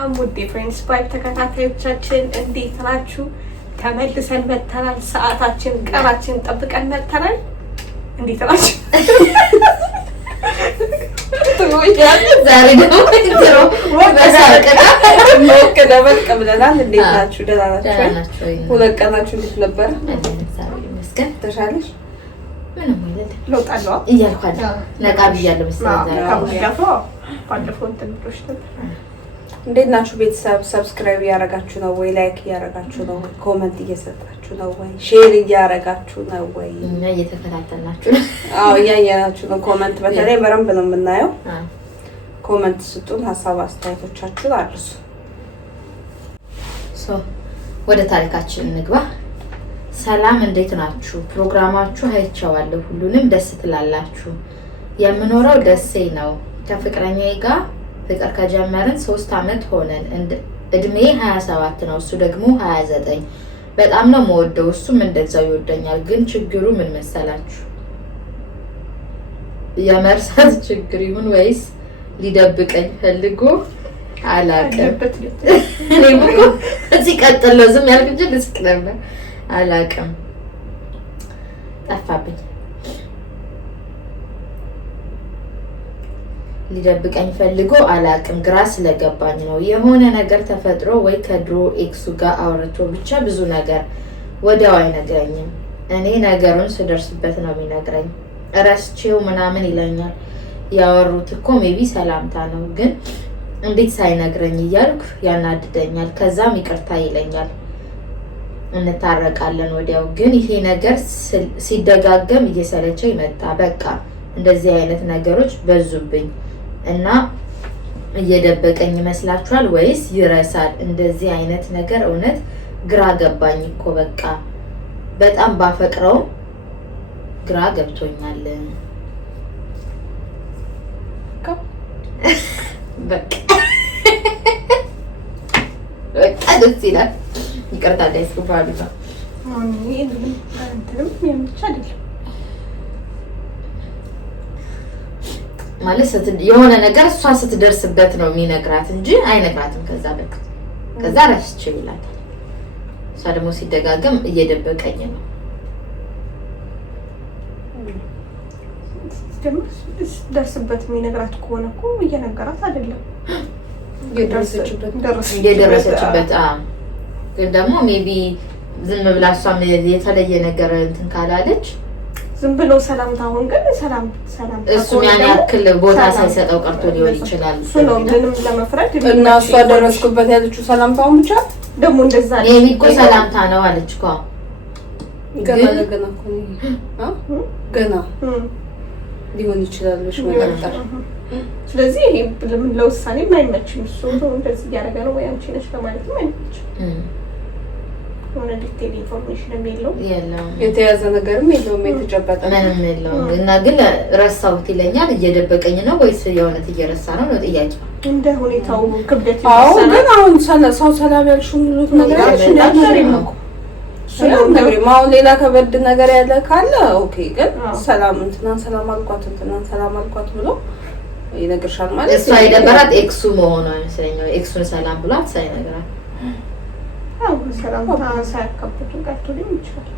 ሰላም ውድ ፍሬንድስ ቫይብ ተከታታዮቻችን እንዴት ናችሁ? ተመልሰን መተናል። ሰዓታችን ቀናችን ጠብቀን መተናል። እንዴት ናችሁ? ዛሬ ደግሞ እንትሮ በሳቀና ለበቅ ብለናል። እንዴት ናችሁ? ደህና ናችሁ? ሁለት ቀናችሁ እንዴት ነበር? መስገን ተሻለሽ? ምንም አይደለም። ለውጥ አለው እያልኩ አይደል? ነቃ ብያለሁ መሰለኝ ዛሬ። ባለፈው እንትን ብሎሽ ነበር። እንዴት ናችሁ ቤተሰብ? ሰብስክራይብ እያደረጋችሁ ነው ወይ? ላይክ እያደረጋችሁ ነው ወይ? ኮመንት እየሰጣችሁ ነው ወይ? ሼር እያደረጋችሁ ነው ወይ? እኛ እየተከታተልናችሁ ነው። አዎ እያየናችሁ ነው። ኮመንት በተለይ በደንብ ነው የምናየው። ኮመንት ስጡን፣ ሀሳብ አስተያየቶቻችሁን አድርሱ። ወደ ታሪካችን እንግባ። ሰላም እንዴት ናችሁ? ፕሮግራማችሁ አይቼዋለሁ። ሁሉንም ደስ ትላላችሁ። የምኖረው ደሴ ነው። ከፍቅረኛዬ ጋር ፍቅር ከጀመርን 3 አመት ሆነን። እድሜ 27 ነው፣ እሱ ደግሞ 29። በጣም ነው የምወደው፣ እሱም እንደዛው ይወደኛል። ግን ችግሩ ምን መሰላችሁ? የመርሳት ችግር ይሁን ወይስ ሊደብቀኝ ፈልጎ አላውቅም። እኔም እኮ እዚህ ቀጥሎ ዝም ያልኩ እንጂ ልስቅ ነበር። አላውቅም፣ ጠፋብኝ። ሊደብቀኝ ፈልጎ አላውቅም፣ ግራ ስለገባኝ ነው። የሆነ ነገር ተፈጥሮ ወይ ከድሮ ኤክሱ ጋር አውርቶ ብቻ ብዙ ነገር ወዲያው አይነግረኝም። እኔ ነገሩን ስደርስበት ነው የሚነግረኝ። እረስቼው ምናምን ይለኛል። ያወሩት እኮ ሜቢ ሰላምታ ነው፣ ግን እንዴት ሳይነግረኝ እያልኩ ያናድደኛል። ከዛም ይቅርታ ይለኛል፣ እንታረቃለን ወዲያው። ግን ይሄ ነገር ሲደጋገም እየሰለቸኝ መጣ። በቃ እንደዚህ አይነት ነገሮች በዙብኝ እና እየደበቀኝ ይመስላችኋል ወይስ ይረሳል? እንደዚህ አይነት ነገር እውነት ግራ ገባኝ እኮ። በቃ በጣም ባፈቅረው ግራ ገብቶኛል። በቃ ደስ ይላል። ይቅርታ እንዳይስኩባሉ ነው። ማለት የሆነ ነገር እሷ ስትደርስበት ነው የሚነግራት እንጂ አይነግራትም። ከዛ ረስቼው ይላታል። እሷ ደግሞ ሲደጋገም እየደበቀኝ ነው። ደርስበት የሚነግራት ከሆነ እኮ እየነገራት አይደለም፣ እየደረሰችበት። ግን ደግሞ ሜቢ ዝም ብላ እሷም የተለየ ነገር እንትን ካላለች ዝም ብሎ ሰላምታ። አሁን ግን ሰላም እሱ ያን ያክል ቦታ ሳይሰጠው ቀርቶ ሊሆን ይችላል። እሱ ነው ምንም ለመፍረድ እና እሷ ደረስኩበት ያለችው ሰላምታውን ብቻ ደግሞ እንደዛ ሜቢ እኮ ሰላምታ ነው አለች እኮ። ገና ሊሆን ይችላል መጠርጠር። ስለዚህ ይሄ ለምን ለውሳኔ አይመችም። እሱ እንደዚህ እያደረገ ነው ወይ አንቺ ነሽ ለማለትም አይመችም። ሆነ ዲቴል ኢንፎርሜሽን የለውም፣ የተያዘ ነገርም የለውም፣ የተጨበጠ ምንም የለውም። እና ግን ረሳሁት ይለኛል። እየደበቀኝ ነው ወይስ የእውነት እየረሳ ነው ነው ጥያቄ። እንደ ሁኔታው ክብደት ይወሰናል። ግን አሁን ሰው ሰላም ያልሽው ሙሉት ነገር አሁን ሌላ ከበድ ነገር ያለ ካለ ኦኬ። ግን ሰላም ሰላም አልኳት ብሎ ይነግርሻል ማለት እሷ የደበራት ኤክሱ መሆኗ አይመስለኝም። ኤክሱን ሰላም ብሏት ሳይነግራት ሰላምታ ሳያካብቱ ቀርቶ ሊሆን ይችላል።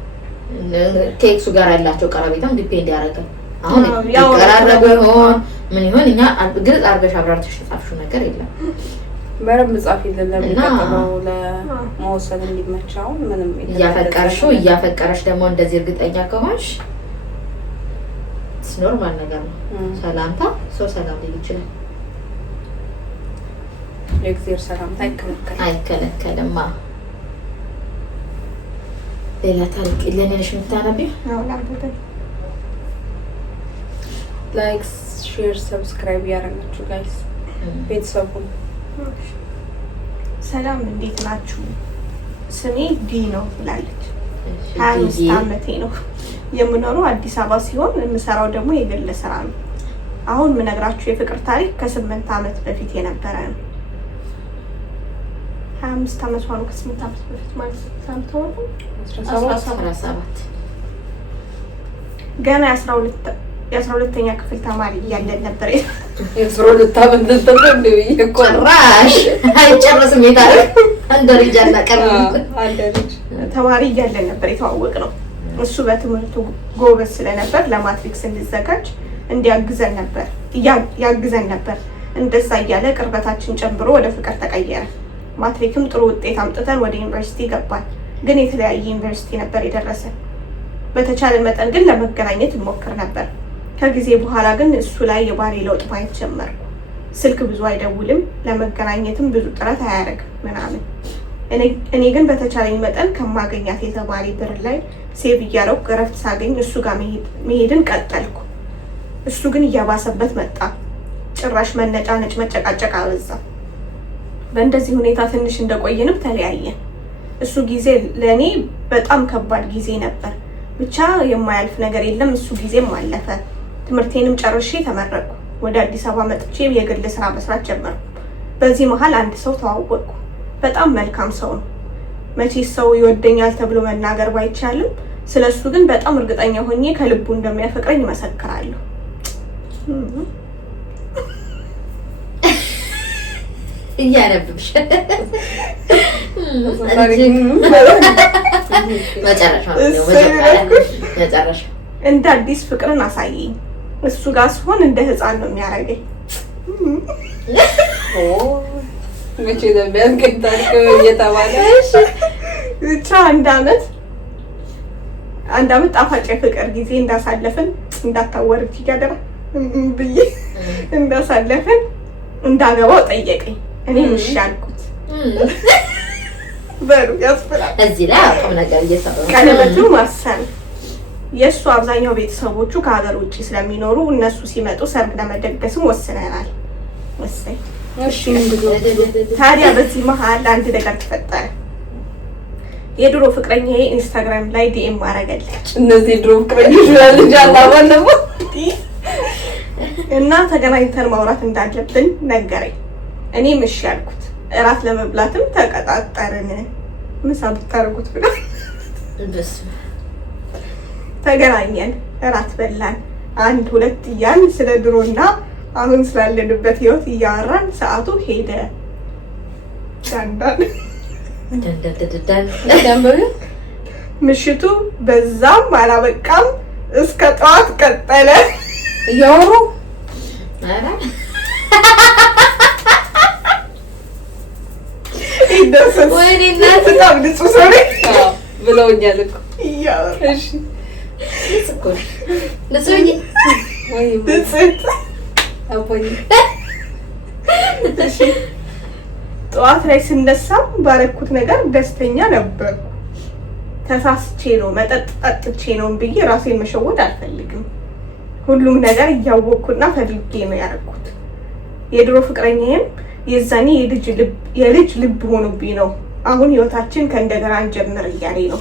ከኤክሱ ጋር ያላቸው ቀረቤታም ዲፔንድ ያደርጋል። አሁን ይቀራረቡ ይሆን ምን ይሆን? እኛ ግልጽ አድርገሽ አብራርተሽ የጻፍሽው ነገር የለም። በረም ጻፍ ይደለም ለሚቀጥለው ለመወሰን እንዲመቻው ምንም እያፈቀረሽ ደግሞ እንደዚህ እርግጠኛ ከሆንሽ ኖርማል ነገር ነው። ሰላምታ ሰው ሰላም ሊል ይችላል። የእግዚአብሔር ሰላምታ አይከለከልም። ሌላ ታሪክ ለኔሽ የምታነቢው? ላይክ፣ ሼር፣ ሰብስክራይብ ያደረጋችሁ ጋይስ ቤተሰቡን ሰላም እንዴት ናችሁ? ስሜ ዲ ነው ብላለች። 25 አመቴ ነው። የምኖረው አዲስ አበባ ሲሆን የምሰራው ደግሞ የግል ስራ ነው። አሁን የምነግራችሁ የፍቅር ታሪክ ከ8 አመት በፊት የነበረ ነው። 25 አመት ሆኖ ከ8 አመት በፊት ማለት ነው 17 ገና 12 የ12ኛ ክፍል ተማሪ እያለን ነበር። የ12 ዓመት ነበር እንዴ? ጭራሽ አይጨርስም ይታረቅ አንድ ልጅ ተማሪ እያለን ነበር የተዋወቅነው። እሱ በትምህርቱ ጎበዝ ስለነበር ለማትሪክስ እንዲዘጋጅ ያግዘን ነበር። እንደዛ እያለ ቅርበታችን ጨምሮ ወደ ፍቅር ተቀየረ። ማትሪክም ጥሩ ውጤት አምጥተን ወደ ዩኒቨርሲቲ ገባን። ግን የተለያየ ዩኒቨርሲቲ ነበር የደረሰን። በተቻለ መጠን ግን ለመገናኘት እንሞክር ነበር። ከጊዜ በኋላ ግን እሱ ላይ የባህሪ ለውጥ ማየት ጀመርኩ። ስልክ ብዙ አይደውልም፣ ለመገናኘትም ብዙ ጥረት አያደርግም ምናምን። እኔ ግን በተቻለኝ መጠን ከማገኛት የተማሪ ብር ላይ ሴቭ እያደረኩ እረፍት ሳገኝ እሱ ጋር መሄድን ቀጠልኩ። እሱ ግን እያባሰበት መጣ። ጭራሽ መነጫነጭ፣ መጨቃጨቅ አበዛ። በእንደዚህ ሁኔታ ትንሽ እንደቆየንም ተለያየን። እሱ ጊዜ ለእኔ በጣም ከባድ ጊዜ ነበር። ብቻ የማያልፍ ነገር የለም። እሱ ጊዜም አለፈ። ትምህርቴንም ጨርሼ ተመረቅኩ። ወደ አዲስ አበባ መጥቼ የግል ስራ መስራት ጀመርኩ። በዚህ መሀል አንድ ሰው ተዋወቅኩ። በጣም መልካም ሰው ነው። መቼስ ሰው ይወደኛል ተብሎ መናገር ባይቻልም ስለ እሱ ግን በጣም እርግጠኛ ሆኜ ከልቡ እንደሚያፈቅረኝ እመሰክራለሁ። እያነብብሽ መጨረሻ እንደ አዲስ ፍቅርን አሳየኝ። እሱ ጋር ሲሆን እንደ ህፃን ነው የሚያደርገኝ። መቼ ነው የሚያስገዳልከው እየተባለ ብቻ አንድ አመት ጣፋጭ የፍቅር ጊዜ እንዳሳለፍን እንዳታወርድ ይጋደራ ብዬ እንዳሳለፍን እንዳገባው ጠየቀኝ። እኔ እሺ አልኩት። በሩ ያስፈራል። እዚህ ላይ አቆም ነገር እየሰራሁ ቀለበቱን ማሰር። የእሱ አብዛኛው ቤተሰቦቹ ከሀገር ውጭ ስለሚኖሩ እነሱ ሲመጡ ሰርግ ለመደገስም ወስነናል። ታዲያ በዚህ መሀል አንድ ነገር ተፈጠረ። የድሮ ፍቅረኛዬ ኢንስታግራም ላይ ዲኤም አደረገለች። እነዚህ ድሮ ፍቅረኞች ልጅ አላባለሙ እና ተገናኝተን ማውራት እንዳለብን ነገረኝ። እኔም እሺ ያልኩት። እራት ለመብላትም ተቀጣጠርን። ምሳ ብታረጉት ብሎ ተገናኘን፣ እራት በላን። 1-2 እያልን ስለ ድሮና አሁን ስላለንበት ህይወት እያወራን ሰዓቱ ሄደ። ምሽቱ በዛም አላበቃም፣ እስከ ጠዋት ቀጠለ እያወሩ ብለውኛል እኮ ጠዋት ላይ ስነሳም ባረኩት ነገር ደስተኛ ነበር። ተሳስቼ ነው መጠጥ ጠጥቼ ነው ብዬ ራሴን መሸወድ አልፈልግም። ሁሉም ነገር እያወቅኩና ፈልጌ ነው ያደረኩት። የድሮ ፍቅረኛዬም የዛኔ የልጅ ልብ ሆኖብኝ ነው አሁን ህይወታችን ከእንደገና እንጀምር እያለኝ ነው።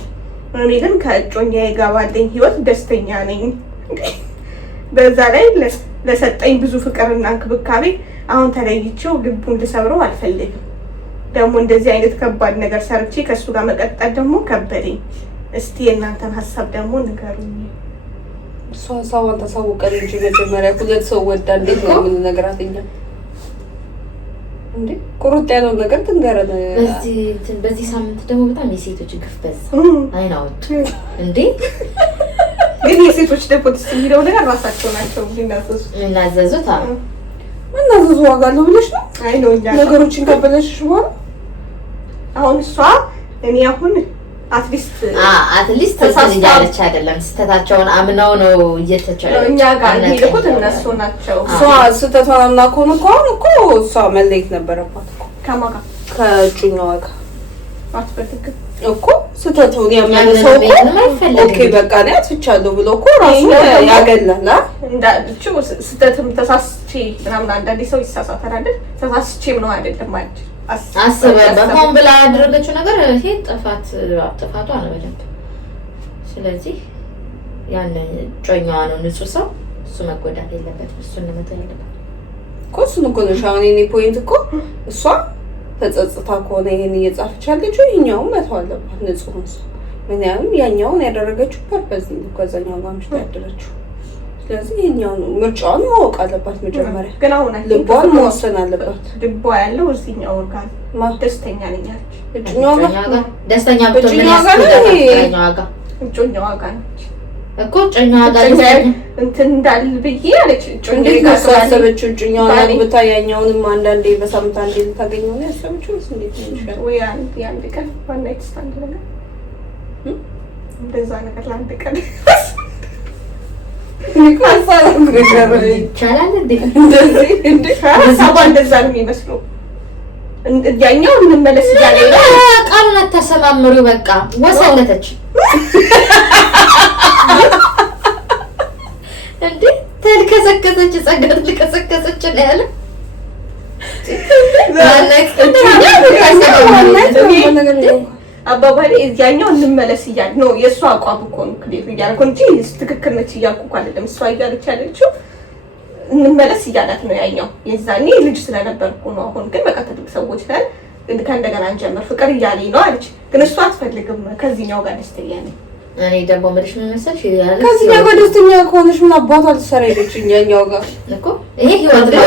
እኔ ግን ከእጮኛዬ ጋር ባለኝ ህይወት ደስተኛ ነኝ። በዛ ላይ ለሰጠኝ ብዙ ፍቅርና እንክብካቤ አሁን ተለይቼው ልቡን ልሰብረው አልፈልግም። ደግሞ እንደዚህ አይነት ከባድ ነገር ሰርቼ ከእሱ ጋር መቀጠል ደግሞ ከበደኝ። እስቲ የእናንተን ሀሳብ ደግሞ ንገሩኝ። እሷ ሀሳቧን ታሳውቀን እንጂ መጀመሪያ ሁለት ሰው ወዳ እንዴት ነው የምንነግራት እኛ? እንዴ ቁርጥ ያለው ነገር ትንገረን። በዚህ ሳምንት ደግሞ በጣም የሴቶች ግፍ በዛ። አይናውጥ እንዴ ግን የሴቶች ደግሞ ደስ የሚለው ነገር ራሳቸው ናቸው እናዘዙት። እናዘዙ ዋጋ አለው ብለሽ ነው? አይ ነው ነገሮችን ከበለሽሽ በኋላ አሁን እሷ እኔ አሁን አትሊስት ተሳስታለች አይደለም፣ ስተታቸውን አምነው ነው እየተቻለው እኛ ጋር የሚልኩት እነሱ ናቸው። እሷ ስተቷን አምና ከሆነ እኮ እሷ መለየት ነበረባት እኮ ከማጋ ከእጩኛዋ ጋር አትፈልግም እኮ ስተቱን ያመነ ሰው እኮ ኦኬ በቃ ነው አትፍቻለሁ ብሎ እኮ ራሱ ያገላል። እንዳልችው ስተትም ተሳስቼ ምናምን አንዳንዴ ሰው ይሳሳታል አይደል? ተሳስቼም ነው አይደለም ማለት አስበበት ሆን ብላ ያደረገችው ነገር ይሄ ጥፋቷ ነው በደንብ። ስለዚህ ያን ጮኛዋ ነው ንጹህ ሰው እሱ መጎዳት የለበትም። እሱን ነው መተው ያለበት እኮ እሱን እኮ ነው ሻውን እኔ ፖይንት እኮ እሷ ተጸጽታ ከሆነ ይሄን እየጻፈች ያለችው ይሄኛውን መተው አለባት። ንጹህ ሰው ምን ያህል ያኛውን ያደረገችው ፐርፐዝ ነው ከዛኛው ጋር ምሽት ያደረችው ስለዚህ ይሄኛው ነው ምርጫውን ማወቅ አለባት መጀመሪያ። ግን አሁን ልቧን መወሰን አለባት። ልቧ ያለው እዚህኛው ጋር ደስተኛ ነኝ አለች። እጮኛዋ ጋር ደስተኛ ብትሆን ምን ያስፈልጋል? እጮኛዋ ጋር ነች እኮ እጮኛዋ ጋር እንትን እንዳል ብዬ አለች። እንዴት ነው ያሰበችው? እጮኛዋን አግብታ ያኛውንም አንዳንዴ በሳምንት አንዴ ልታገኘው ነው ያሰበችው? እንዴት ነው ይሻል ወይ? አንድ ቀን ዋና ይስታንድ ነገር እንደዛ ነገር ለአንድ ቀን ይቻላል እንዴ? ሀሳቧ እንደዛ ነው የሚመስለው። ያኛው እንመለስ እያለ ቃሉን አታሰማምሪው። በቃ ወሰለተች እንዴ? ተልከሰከሰች፣ ጸጋ ተልከሰከሰች ነው ያለ። አባባሌ እዚያኛው እንመለስ እያለ ነው የእሷ አቋም እኮ ነው ክሌር እያልኩ እንጂ ትክክል ነች እያልኩ እኮ አይደለም። እሷ እያለች ያለችው እንመለስ እያላት ነው ያኛው። የዛኔ ልጅ ስለነበርኩ ነው። አሁን ግን በቃ ትልቅ ሰዎች ነን ከእንደገና እንጀምር ፍቅር እያለኝ ነው አለች። ግን እሷ አትፈልግም። ከዚህኛው ጋር ደስተኛ ነኝ። እኔ ደግሞ ምንሽ ምን መሰልሽ ያለ ከዚህኛው ጋር ደስተኛ ከሆነሽ ምን አባቷ ልትሰራ ሄደች? እኛኛው ጋር እኮ ይሄ ህይወት ነው።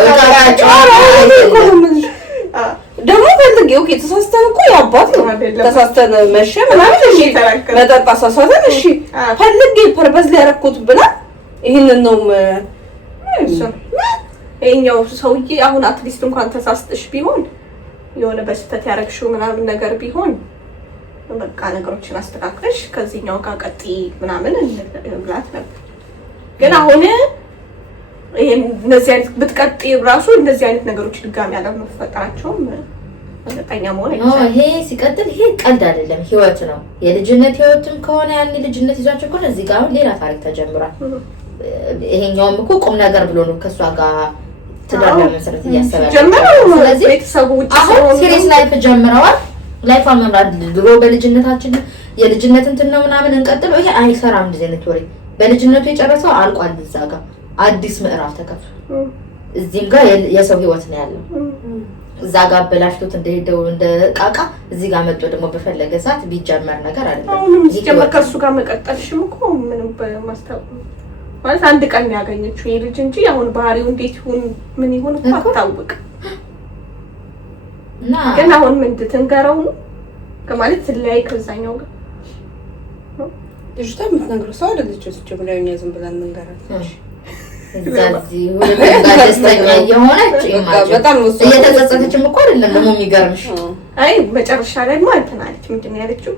ደግሞ ፈልጌ ኦኬ ተሳስተን እኮ ያባት ነው ተሳስተን መሸ ምናምን እሺ መጠጥ አሳሳተን እሺ ፈልጌ ፐርፐዝ ላይ ያደረኩት ብላ ይሄንን ነው ይሄኛው ሰውዬ አሁን አትሊስት እንኳን ተሳስተሽ ቢሆን የሆነ በስተት ያረግሽው ምናምን ነገር ቢሆን በቃ ነገሮችን አስተካክለሽ ከዚህኛው ጋር ቀጥይ ምናምን እንብላት ነበር። ግን አሁን እነዚህ አይነት ብትቀጥይ ራሱ እንደዚህ አይነት ነገሮች ድጋሚ ያለመፈጠራቸውም እርግጠኛ መሆን አይቻልም። ይሄ ሲቀጥል ይሄ ቀልድ አይደለም፣ ህይወት ነው። የልጅነት ህይወትም ከሆነ ያን ልጅነት ይዟቸው ከሆነ እዚህ ጋር ሌላ ታሪክ ተጀምሯል። ይሄኛውም እኮ ቁም ነገር ብሎ ነው ከሷ ጋር ትዳር ለመሰረት እያሰበ ስለዚህ ቤተሰቡ አሁን ሲሪየስ ላይፍ ጀምረዋል። ላይፋን መምራት ድሮ በልጅነታችን የልጅነት እንትን ነው ምናምን እንቀጥለው። ይሄ አይሰራም። እንደዚህ አይነት ወሬ በልጅነቱ የጨረሰው አልቋል። እዛ ጋር አዲስ ምዕራፍ ተከፍቷል። እዚህም ጋር የሰው ህይወት ነው ያለው። እዛ ጋር በላሽቶት እንደሄደው እንደ ቃቃ እዚህ ጋር መጥቶ ደግሞ በፈለገ ሰዓት ቢጀመር ነገር አይደለም። አሁንም ሲጀመር ከሱ ጋር መቀጠልሽም እኮ ምንም በማስታወቅ ማለት አንድ ቀን ያገኘችው ይሄ ልጅ እንጂ አሁን ባህሪው እንዴት ይሁን ምን ይሁን እኮ አታውቅም። እና ግን አሁን ምን ትንገረው ነው ከማለት ስለይ ከዛኛው ጋር ልጅቷ የምትነግረው ሰው አይደለች። ሲጀምራኛ ዝም ብለን እንገራለች። እዛዚህ ሁለቱም ደስተኛ የሆነች በጣም እየተጸጸተችም እኮ አይደለም ደግሞ የሚገርምሽ። አይ መጨረሻ ላይ ማለት ናለች። ምንድን ነው ያለችው?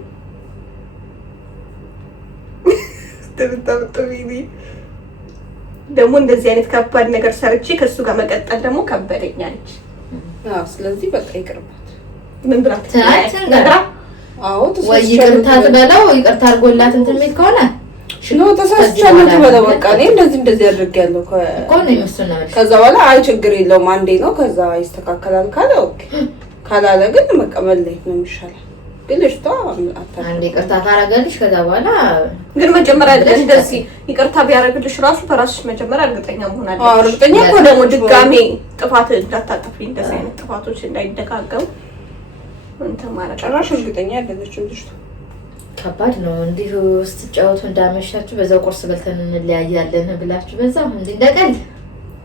ደግሞ እንደዚህ አይነት ከባድ ነገር ሰርቼ ከሱ ጋር መቀጠል ደግሞ ከበደኝ አለች። ስለዚህ በቃ ይቅርባት። ምን ብላ ትነግራ? አዎ ወይ ይቅርታ ትበለው። ይቅርታ አድርጎላት እንትን የሚል ከሆነ ነው ተሳስቻለሁ ትበለው። በቃ እኔ እንደዚህ አድርጌያለሁ እኮ ነው እሱን ነው። ከዛ በኋላ አይ ችግር የለውም አንዴ ነው ከዛ ይስተካከላል ካለ ኦኬ፣ ካላለ ግን መቀመጥ ላይ ነው የሚሻለው። ግን እሽቷ አንዴ ይቅርታ ካረገልሽ ከዛ በኋላ ግን መጀመሪያ እንደዚህ ይቅርታ ቢያረግልሽ ራሱ በራስሽ መጀመሪያ እርግጠኛ መሆን አለብሽ። አዎ እርግጠኛ እኮ ደግሞ ድጋሜ ጥፋት እንዳታጠፊ እንደዚህ አይነት ጥፋቶች እንዳይደጋገሙ እንትን ማለት ጭራሽ እርግጠኛ አይደለችም ልጅቷ። ከባድ ነው። እንዲሁ ስትጫወቱ እንዳመሻችሁ በዛው ቁርስ በልተን እንለያያለን ብላችሁ በዛው እንዴ እንደቀል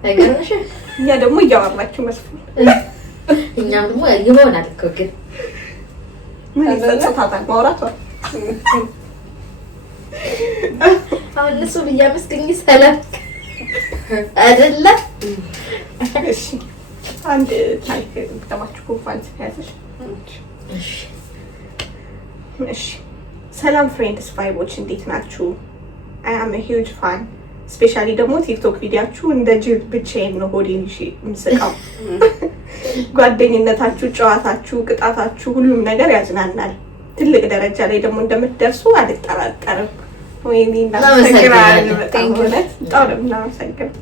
አይገርምሽ? እኛ ደግሞ እያወራችሁ መስሎኝ እኛም ደግሞ ይሆናል እኮ ግን ምን ይፈጽታታል ማውራቷ። አሁን እሱ ብያመስገኝ ሰላም አይደለ? እሺ አንድ ታሪክ ተማችሁ ኮንፈረንስ ያዘሽ። እሺ ሰላም ፍሬንድስ ቫይቦች እንዴት ናችሁ? አይ አም a huge fan ስፔሻሊ ደግሞ ቲክቶክ ቪዲዮአችሁ እንደ ጅብ ብቻዬን ነው ሆዴን ምስቃው። ጓደኝነታችሁ፣ ጨዋታችሁ፣ ቅጣታችሁ ሁሉም ነገር ያዝናናል። ትልቅ ደረጃ ላይ ደግሞ እንደምትደርሱ አልጠራጠርም። ወይኔ እናመሰግናለን። በጣም እናመሰግናለን።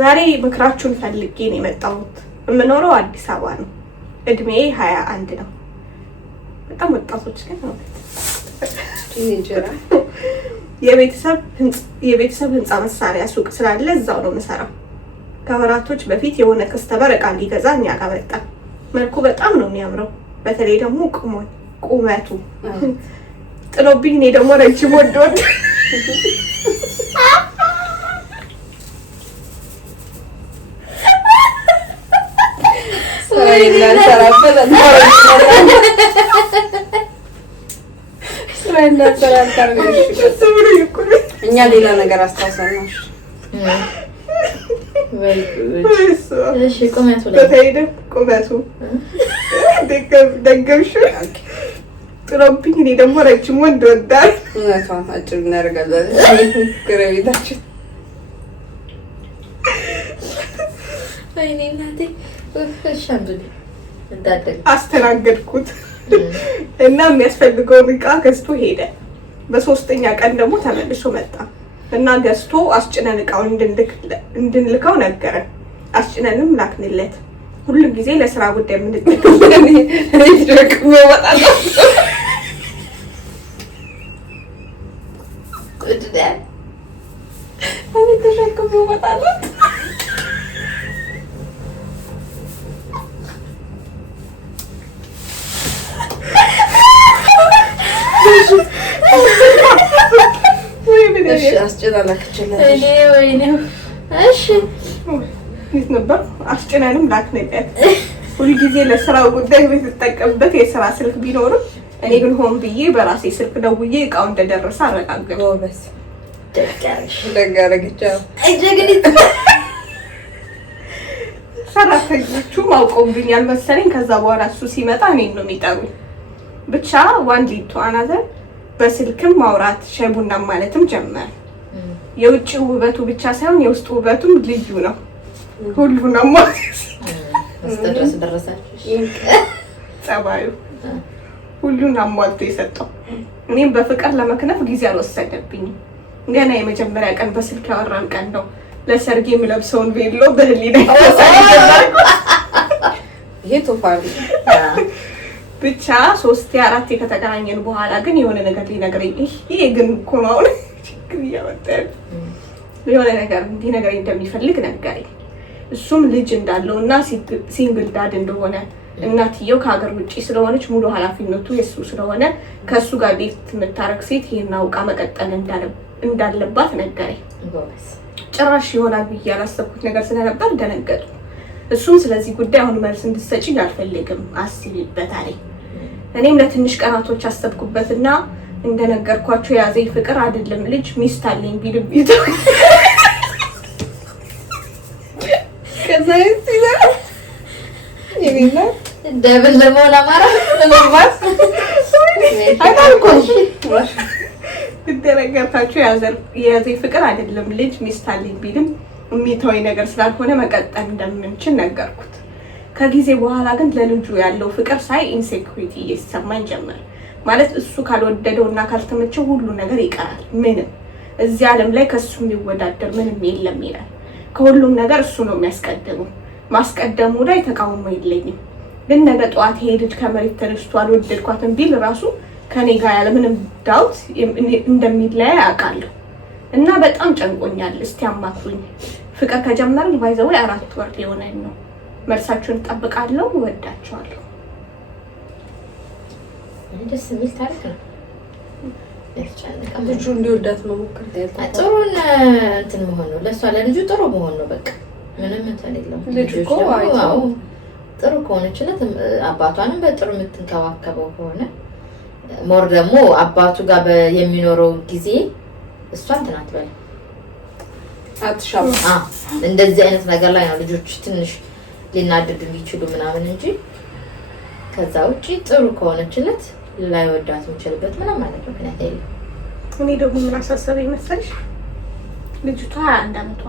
ዛሬ ምክራችሁን ፈልጌ ነው የመጣሁት። የምኖረው አዲስ አበባ ነው። እድሜ 21 ነው። በጣም ወጣቶች ግን ነው። የቤተሰብ ህንፃ መሳሪያ ሱቅ ስላለ እዛው ነው የምሰራው። ከወራቶች በፊት የሆነ ከስተመር እቃ ሊገዛ እኛ ጋር መጣ። መልኩ በጣም ነው የሚያምረው። በተለይ ደግሞ ቁመቱ ጥሎብኝ፣ እኔ ደግሞ ረጅም ወንድ እኛ ሌላ ነገር አስታውሰናል። እሺ ቁመቱ ደገምሽ ጥሎብኝ። እኔ ደግሞ ረጅም ወንድ ወዳል። እውነቷን አጭር እናደርጋለን ጎረቤታችን። ወይኔ እናቴ አስተናገድኩት እና የሚያስፈልገውን ዕቃ ገዝቶ ሄደ። በሶስተኛ ቀን ደግሞ ተመልሶ መጣ እና ገዝቶ አስጭነን ዕቃውን እንድንልከው ነገረን። አስጭነንም ላክንለት። ሁሉ ጊዜ ለስራ ጉዳይ የምንጠቀምበት ነበር። አስጭነንም ላክንለት። ሁልጊዜ ለስራው ጉዳይ የምትጠቀምበት የስራ ስልክ ቢኖርም እኔ ግን ሆን ብዬ በራሴ ስልክ ደውዬ እቃው እንደደረሰ አረጋገጥኩ። ሰራተኞቹ አውቀውብኛል መሰለኝ። ከዛ በኋላ እሱ ሲመጣ እኔን ነው የሚጠሩኝ። ብቻ ዋን ሊቱ አናዘር በስልክም ማውራት ሻይ ቡና ማለትም ጀመረ። የውጭ ውበቱ ብቻ ሳይሆን የውስጥ ውበቱም ልዩ ነው። ሁሉን ጸባዩ ሁሉን አሟልቶ የሰጠው። እኔም በፍቅር ለመክነፍ ጊዜ አልወሰደብኝም። ገና የመጀመሪያ ቀን በስልክ ያወራን ቀን ነው ለሰርጌ የምለብሰውን ቬሎ በህሊና ይሄ ቶፋሪ ብቻ 3-4 ከተገናኘን በኋላ ግን የሆነ ነገር ሊነግረኝ ይሄ ግን እኮ ነው አሁን ችግር እያመጣ የሆነ ነገር እንዲነግረኝ እንደሚፈልግ ነገረኝ። እሱም ልጅ እንዳለው እና ሲንግል ዳድ እንደሆነ እናትየው ከሀገር ውጭ ስለሆነች ሙሉ ኃላፊነቱ የሱ ስለሆነ ከሱ ጋር ቤት የምታረግ ሴት ይሄን አውቃ መቀጠል እንዳለባት ነገረኝ። ጭራሽ ይሆናል ብዬ ያላሰብኩት ነገር ስለነበር ደነገጡ። እሱም ስለዚህ ጉዳይ አሁን መልስ እንድትሰጪኝ አልፈልግም አስቢበት አለኝ። እኔም ለትንሽ ቀናቶች አሰብኩበትና እንደነገርኳቸው የያዘኝ ፍቅር አይደለም ልጅ ሚስት አለኝ ቢልብኝ ደብል ለመሆን አማራ ለማባስ እንደነገርኳቸው የያዘኝ ፍቅር አይደለም ልጅ ሚስት አለኝ ቢልም የሚተወኝ ነገር ስላልሆነ መቀጠል እንደምንችል ነገርኩት። ከጊዜ በኋላ ግን ለልጁ ያለው ፍቅር ሳይ ኢንሴኩሪቲ እየተሰማኝ ጀመረ። ማለት እሱ ካልወደደው እና ካልተመቸው ሁሉ ነገር ይቀራል። ምንም እዚህ ዓለም ላይ ከሱ የሚወዳደር ምንም የለም ይላል። ከሁሉም ነገር እሱ ነው የሚያስቀድመው። ማስቀደሙ ላይ ተቃውሞ የለኝም። ግን ነገ ጠዋት ይሄ ልጅ ከመሬት ተነስቶ አልወደድኳትም ቢል ራሱ ከኔ ጋር ያለምንም ዳውት እንደሚለያይ አውቃለሁ እና በጣም ጨንቆኛል። እስቲ አማክሩኝ። ፍቅር ከጀመርን ባይዘው 4 ወር ሊሆነን ነው። መልሳችሁን እጠብቃለሁ። እወዳችኋለሁ። ደስ የሚል ታሪክ ነው። ልጁ እንዲወዳት መሞከር ጥሩ እንትን መሆን ነው። ለእሷ ለልጁ ጥሩ መሆን ነው። በቃ ምንም እንትን የለውም። ልጁ እኮ ጥሩ ከሆነችለት አባቷንም በጥሩ የምትንከባከበው ከሆነ ሞር ደግሞ አባቱ ጋር የሚኖረው ጊዜ እሷ እንትን አትበል አትሻም። እንደዚህ አይነት ነገር ላይ ነው ልጆች ትንሽ ሊናደዱ የሚችሉ ምናምን እንጂ ከዛ ውጪ ጥሩ ከሆነችለት ላይወዳት የሚችልበት ምንም ማለት ምክንያት የለም። እኔ ደግሞ ምን አሳሰበኝ መሰለሽ ልጅቷ 21 ዓመቷ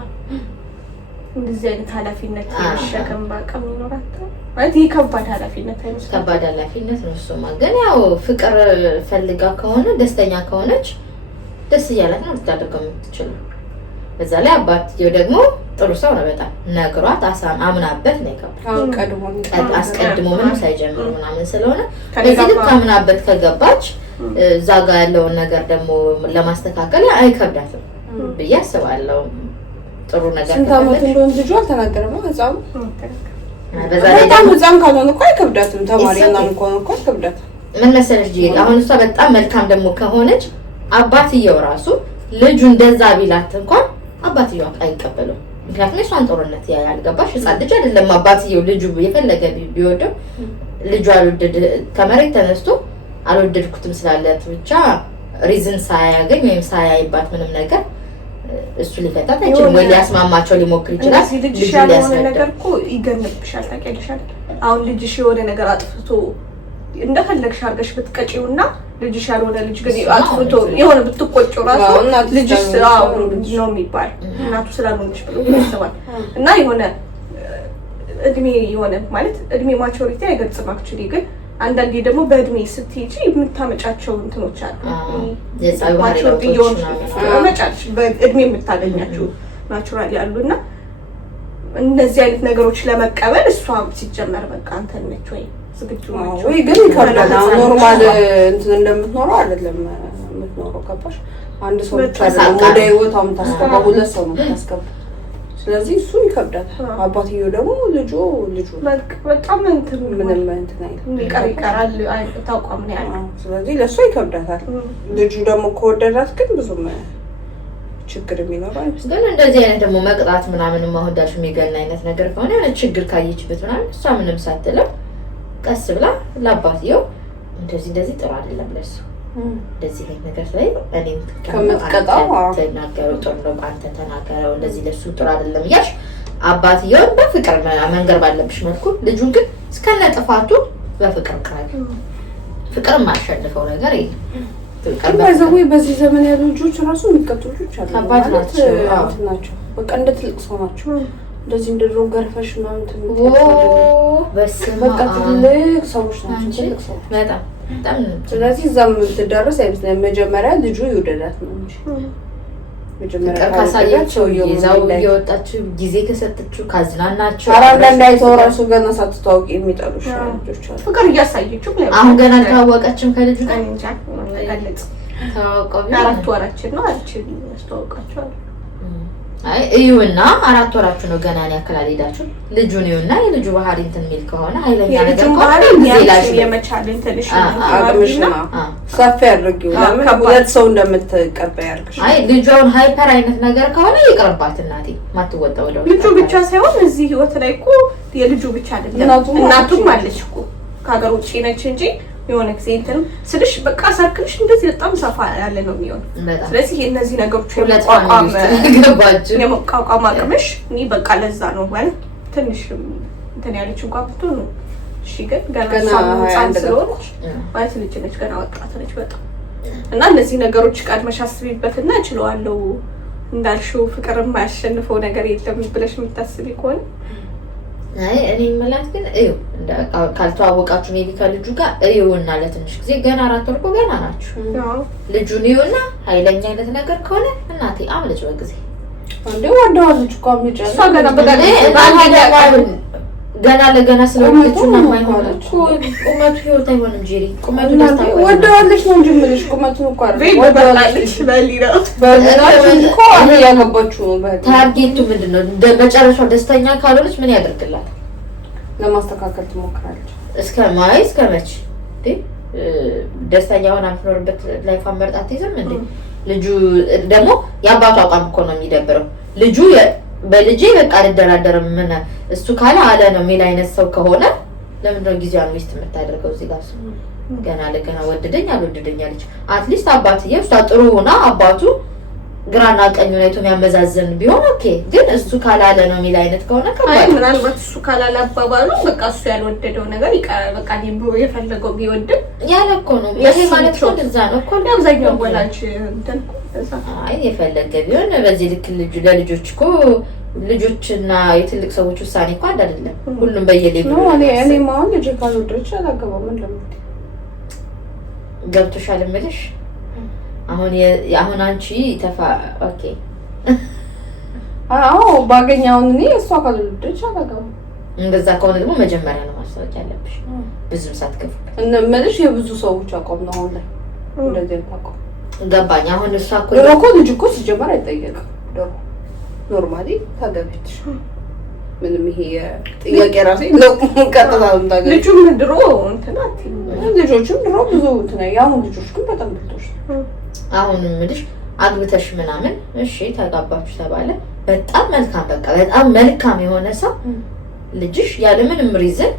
እንደዚህ አይነት ኃላፊነት የመሸከም ባቀም ይኖራል ማለት ይሄ ከባድ ኃላፊነት አይመስልም? ከባድ ኃላፊነት ነው። እሱማ ግን ያው ፍቅር ፈልጋ ከሆነ ደስተኛ ከሆነች ደስ እያላት ነው ልታደርገው የምትችለው። በዛ ላይ አባትየው ደግሞ ጥሩ ሰው ነው። በጣም ነግሯት አምናበት ነው የገባው። አስቀድሞ ምንም ሳይጀምር ምናምን ስለሆነ በዚህ ልክ አምናበት ከገባች እዛ ጋር ያለውን ነገር ደግሞ ለማስተካከል አይከብዳትም ብዬ አስባለሁ። ጥሩ ነገር ስንት ዓመት እንደሆነ ልጁ አልተናገረም። ህፃኑ በዛ ላይ ደግሞ ህፃን ካልሆነ እኮ አይከብዳትም። ተማሪ ምናምን ከሆነ እኮ አይከብዳትም። ምን መሰለሽ ጂል አሁን እሷ በጣም መልካም ደግሞ ከሆነች አባትየው ራሱ ልጁ እንደዛ ቢላት እንኳን አባትየው አይቀበለው። ምክንያቱም የሷን ጦርነት ያልገባሽ ህፃን ልጅ አይደለም አባትየው። ልጁ የፈለገ ቢወደው ልጁ አልወደደ ከመሬት ተነስቶ አልወደድኩትም ስላለት ብቻ ሪዝን ሳያገኝ ወይም ሳያይባት ምንም ነገር እሱ ሊፈታት አይችልም ወይ ሊያስማማቸው ሊሞክር ይችላል። ልጅሽ ያልሆነ ነገር እኮ ይገንብሻል። ታውቂያለሽ አይደል? አሁን ልጅሽ የሆነ ነገር አጥፍቶ እንደፈለግሽ አድርገሽ ብትቀጪውና ልጅሽ ያልሆነ ልጅ ግን አጥፍቶ የሆነ ብትቆጪው ራሱ ልጅሽ ነው የሚባል እናቱ ስላልሆነች ብሎ ያስባል። እና የሆነ እድሜ የሆነ ማለት እድሜ ማቹሪቲ አይገልጽም አክቹሊ። ግን አንዳንዴ ደግሞ በእድሜ ስትሄጂ የምታመጫቸው እንትኖች አሉ። ማቹሪቲ እየሆንሽ በእድሜ የምታገኛቸው ናቹራሊ አሉና እነዚህ አይነት ነገሮች ለመቀበል እሷ ሲጀመር በቃ አንተ ነች ወይ ዝግጁ ናቸው ወይ? ግን ይከብዳል። ኖርማል እንትን እንደምትኖረው አይደለም የምትኖረው። ገባሽ? አንድ ሰው ብቻ አይደለም ወደ ህይወቷ የምታስገባው፣ ሁለት ሰው ነው የምታስገባው። ስለዚህ እሱ ይከብዳል። አባትየው ደግሞ ልጁ በጣም እንትን ምንም እንትን አይደለም ይቀራል ታውቋም ነው ያለው። ስለዚህ ለእሷ ይከብዳታል። ልጁ ደግሞ ከወደዳት ግን ብዙም ችግር የሚኖረው አይመስልም። ግን እንደዚህ አይነት ደግሞ መቅጣት ምናምን ማሁዳሽ የሚገና አይነት ነገር ከሆነ የሆነ ችግር ካየችበት ምናምን እሷ ምንም ሳትለው ቀስ ብላ ለአባትየው እንደዚህ ጥሩ አይደለም ለሱ እንደዚህ አይነት ነገር ላይ እኔም ከምትቀጣው ተናገረው ጥሩ ነው አንተ ተናገረው እንደዚህ ለሱ ጥሩ አይደለም እያልሽ አባትየውን በፍቅር መንገር ባለብሽ መልኩ ልጁን ግን እስከነ ጥፋቱ በፍቅር ቀራይ ፍቅር ማሸነፈው ነገር የለም። በዚህ ዘመን ያሉ ልጆች ራሱ የሚቀጡ ልጆች አሉ። ከባድ ናቸው። በቃ እንደ ትልቅ ሰው ናቸው። እንደዚህ እንደ ድሮ ገርፈሽ ምናምን በቃ ትልቅ ሰዎች ናቸው። ትልቅ ሰዎች በጣም። ስለዚህ እዛም ትደረስ አይመስለኝም። መጀመሪያ ልጁ ይወደዳት ነው እንጂ መጀመሪያ ካሳያቸው ይዛው እየወጣችው ጊዜ ከሰጠችው ካዝናናቸው አንዳንድ አይተው ራሱ ገና ሳትተዋወቂ የሚጠሉሽ ልጆች አሉ። ፍቅር እያሳየችው አሁን ገና አልተዋወቀችም ከልጁ ጋር እንጃ ተገለጽ ተዋወቀው 4 ወራችን ነው አልችል ያስተዋወቃቸዋል። አይ እዩና 4 ወራችሁ ነው ገና ነው ያከላል ሄዳችሁ ልጁን እዩና የልጁ ባህሪ እንትን የሚል ከሆነ ኃይለኛ ነገር ባህሪ የመቻል እንትንሽ አቅምሽና ሰፊ ያድርጊው። ለምን ሁለት ሰው እንደምትቀበይ ያርግሽ። አይ ልጁን ሃይፐር አይነት ነገር ከሆነ ይቅርባት እናቴ ማትወጣው ወደው ልጁ ብቻ ሳይሆን እዚህ ህይወት ላይ እኮ የልጁ ብቻ አይደለም እናቱም አለች እኮ ከሀገር ውጪ ነች እንጂ የሆነ ጊዜ እንትን ስልሽ በቃ ሰርክልሽ እንደዚህ በጣም ሰፋ ያለ ነው የሚሆን። ስለዚህ እነዚህ ነገሮች የመቋቋም አቅምሽ እኔ በቃ ለዛ ነው ማለት ትንሽ እንትን ያለች እንኳን ብትሆን ነው። እሺ ግን ገና ህፃን ስለሆነች ማለት ልጅ ነች፣ ገና ወጣት ነች በጣም እና እነዚህ ነገሮች ቀድመሽ አስቢበትና እችለዋለሁ እንዳልሽው ፍቅር የማያሸንፈው ነገር የለም ብለሽ የምታስቢ ከሆነ አይ እኔ ማለት ግን እዩ ካልተዋወቃችሁ ሜቢ ከልጁ ጋር እዩና ለትንሽ ጊዜ ገና 4 ወር ገና ናችሁ ልጁን እዩና ኃይለኛ አይነት ነገር ከሆነ እናቴ አምልጭ በጊዜ እንዴ ወደዋለች እኮ አምልጭ እሷ ገና ገና ለገና ስለሆነችና ማይሆን እኮ ቁመቱ ህይወት አይሆንም ጄሪ ቁመቱ ደስታ ወደዋለች ነው እንጂ ምንሽ ቁመቱ እኮ አይደል ወደዋለች በሊራው እኮ ያገባችሁ ነው። ታርጌቱ ምንድነው? መጨረሻው ደስተኛ ካልሆነች ምን ያደርግላት? ለማስተካከል ትሞክራለች። እስከ መቼ ደስተኛ ሆና የምትኖርበት ላይፍ አመርጣት ይዘም እንዴ? ልጁ ደግሞ የአባቱ አቋም እኮ ነው የሚደብረው። ልጁ በልጄ በቃ አልደራደርም ምን እሱ ካለ አለ ነው የሚል አይነት ሰው ከሆነ ለምንድነው ጊዜዋን ዌስት የምታደርገው? እዚህ ጋር ገና ለገና ወደደኝ አልወደደኝ አለች። አትሊስት አባትዬ እሷ ጥሩ ሆና አባቱ ግራና ቀኙ ላይ የሚያመዛዝን ቢሆን ኦኬ። ግን እሱ ካላለ ነው የሚል አይነት ከሆነ አይ ምናልባት እሱ ካላለ አባባሉ በቃ እሱ ያልወደደው ነገር በቃ ሊብሮ የፈለገው ቢወድም ያለ እኮ ነው። ይሄ ማለት ነው እንደዛ ነው እኮ አብዛኛው ወላጅ እንትን አይ የፈለገ ቢሆን በዚህ ልክ ለልጆች እኮ ልጆችና የትልቅ ሰዎች ውሳኔ እኮ አንድ አይደለም። ሁሉም በየሌቭሉ ነው። እኔ ማን ልጅ ካልወደደች አላገባም እንደምን ገብቶሻል እምልሽ አሁን አንቺ ኦኬ አዎ ባገኛውን እኔ እሷ ካልወደደች አላገባም። እንደዛ ከሆነ ደግሞ መጀመሪያ ነው ማስታወቅ ያለብሽ ብዙም ሳትከፍ እምልሽ የብዙ ሰዎች አቋም ነው አሁን ላይ እንደዚህ አቋም ገባኝ። አሁን እሷ እኮ ልጅ እኮ ሲጀመር አይጠየቅም። ደግሞ ኖርማሊ ታገቢች ምንም ይሄ ጥያቄ ራሴ ቀጥታ ታገቢ ልጁም ድሮ እንትና ልጆችም ድሮ ብዙ እንትና ያው ልጆች ግን በጣም ብልጦች አሁን ምንድሽ አግብተሽ ምናምን እሺ ተጋባችሁ ተባለ በጣም መልካም በቃ በጣም መልካም የሆነ ሰው ልጅሽ ያለ ምንም ሪዝን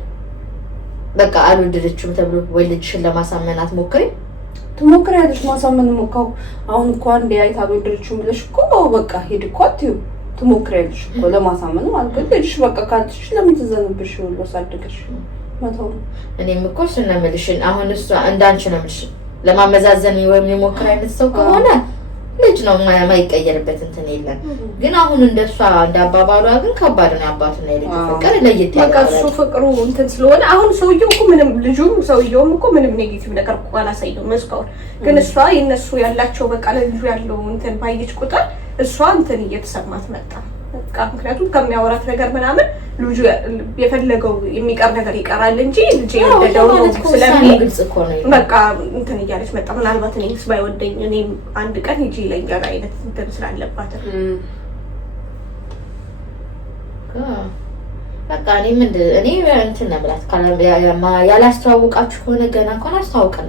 በቃ አልወደደችም ተብሎ ወይ ልጅሽን ለማሳመን አትሞክሪ? ትሞክሪያለሽ ማሳመን ሞካው አሁን እኮ አንዴ አይታ አልወደደችም ብለሽ እኮ በቃ ሄድ እኮ አትይው ትሞክሪያለሽ እኮ ለማሳመን ማለት ነው። ልጅሽ በቃ ካልሽ ለምን ትዘንብሽ ይወል ወሳደግሽ መተው እኔም እኮ ስለምልሽ አሁን እሷ እንዳንቺ ነው የምልሽ ለማመዛዘን ወይም የሞክር አይነት ሰው ከሆነ ልጅ ነው የማይቀየርበት እንትን የለም። ግን አሁን እንደሷ እንዳባባሏ ግን ከባድ ነው አባቱና የልጅ ፍቅር ለየት ያለ በቃ እሱ ፍቅሩ እንትን ስለሆነ አሁን ሰውየው እኮ ምንም ልጁም ሰውየውም እኮ ምንም ኔጌቲቭ ነገር እኮ አላሳየውም እስካሁን። ግን እሷ የነሱ ያላቸው በቃ ለልጁ ያለው እንትን ባየች ቁጥር እሷ እንትን እየተሰማት መጣ በቃ ምክንያቱም ከሚያወራት ነገር ምናምን ልጁ የፈለገው የሚቀር ነገር ይቀራል እንጂ ልጅ የወደደው ነው ስለሚል በቃ እንትን እያለች መጣ። ምናልባት እኔስ ባይወደኝ እኔም አንድ ቀን ሂጂ ይለኛል አይነት እንትን ስላለባት በቃ እኔ እንትን ነብላት ያላስተዋወቃችሁ ከሆነ ገና እንኳን አስተዋውቀን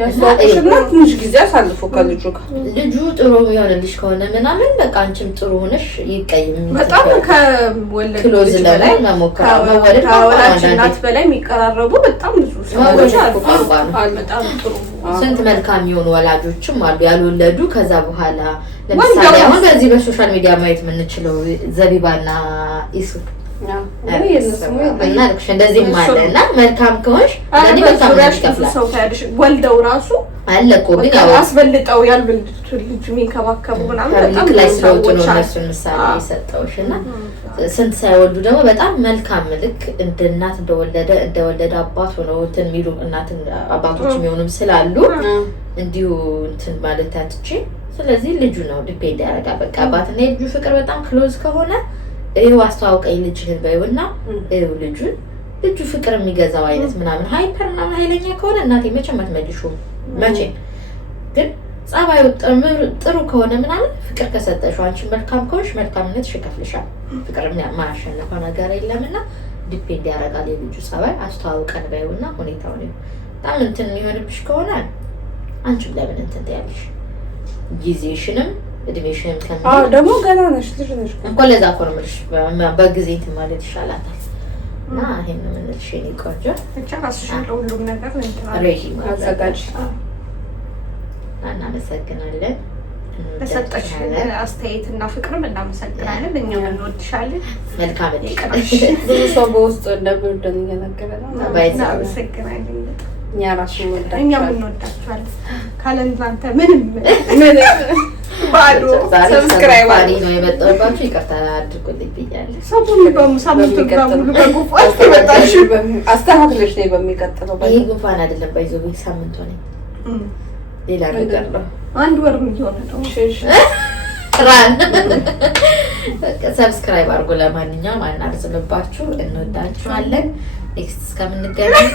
ያስተዋወቅሽና ትንሽ ጊዜ አሳልፎ ከልጁ ጋር ልጁ ጥሩ የሆነልሽ ከሆነ ምናምን በቃ አንቺም ጥሩ ሆነሽ ይቀይም በጣም ከወለድ ክሎዝ ላይ መሞከር ከወላጅ እናት በላይ የሚቀራረቡ በጣም ብዙ ሰዎች አሉ። በጣም ጥሩ ስንት መልካም የሆኑ ወላጆችም አሉ ያልወለዱ ከዛ በኋላ ለምሳሌ አሁን በዚህ በሶሻል ሚዲያ ማየት የምንችለው ዘቢባና ኢሱ እና ልክሽ እንደዚህ ማለት እና መልካም ከሆንሽ ለኔ በጣም ያስከፍላል። ወልደው ራሱ አለቆ ግን ያው አስበልጠው ያልበልጡት ልጅ የሚንከባከቡ ምናምን በጣም ላይ ስለወጡ ነው እነሱን ምሳሌ የሰጠውሽ እና ስንት ሳይወልዱ ደግሞ በጣም መልካም ልክ እንደ እናት እንደወለደ አባት ሆነው እንትን የሚሉ እናት አባቶች የሚሆኑም ስላሉ እንዲሁ እንትን ማለት አትቺ። ስለዚህ ልጁ ነው ዲፔንድ ያደርጋል። በቃ አባትና የልጁ ፍቅር በጣም ክሎዝ ከሆነ ይኸው አስተዋውቀኝ ልጅህን በይውና ይኸው ልጁ ፍቅር የሚገዛው አይነት ምናምን ሃይፐር ምናምን ኃይለኛ ከሆነ እናቴ መቼም አትመልሺውም። መቼም ግን ጸባዩ ጥሩ ከሆነ ምናምን ፍቅር ከሰጠሽው አንቺ መልካም ከሆንሽ መልካምነትሽ ይከፍልሻል። ፍቅር የማያሸንፈው ነገር የለምና ዲፔንድ ያደርጋል የልጁ ጸባይ። አስተዋውቀን በይውና ሁኔታው ነው በጣም እንትን የሚሆንብሽ ከሆነ አንቺም ለምን እንትን ትያለሽ ጊዜሽንም እድሜሽንም ከምን ደግሞ ገና ነሽ ልጅ ነሽ እኮ ለዛ እኮ ነው የምልሽ በጊዜ እንትን ማለት ይሻላታል። እና ይሄን ነው የምልሽ የእኔ ቆንጆ ብቻ አስሻለው ሁሉም ነገር ሬዲ አዘጋጅ። እናመሰግናለን ለሰጠሽን አስተያየትና ፍቅርም እናመሰግናለን። እኛም እንወድሻለን። መልካም እድል። ብዙ ሰው በውስጥ እንደሚወደን እየነገረ ነው። እናመሰግናለን። እኛ ራሱ ወዳችኋለን። እኛም እንወዳችኋለን። ካለ እናንተ ምንም ባዶ ሰብስክራይብ ነው የመጣሁባችሁ ይቅርታ አድርጉልኝ ብያለሁ። ሳምንቱ በሙሉ በጉንፋን አስተመጣሽ አስተካክለሽ ነው በሚቀጥለው ይሄ ጉንፋን አይደለም ባይዘው ሳምንቱ ነው ሌላ ነገር ነው። አንድ ወር እየሆነ ነው። ራን ሰብስክራይብ አድርጉ። ለማንኛውም አናርዝምባችሁ። እንወዳችኋለን። ኔክስት እስከምንገናኝ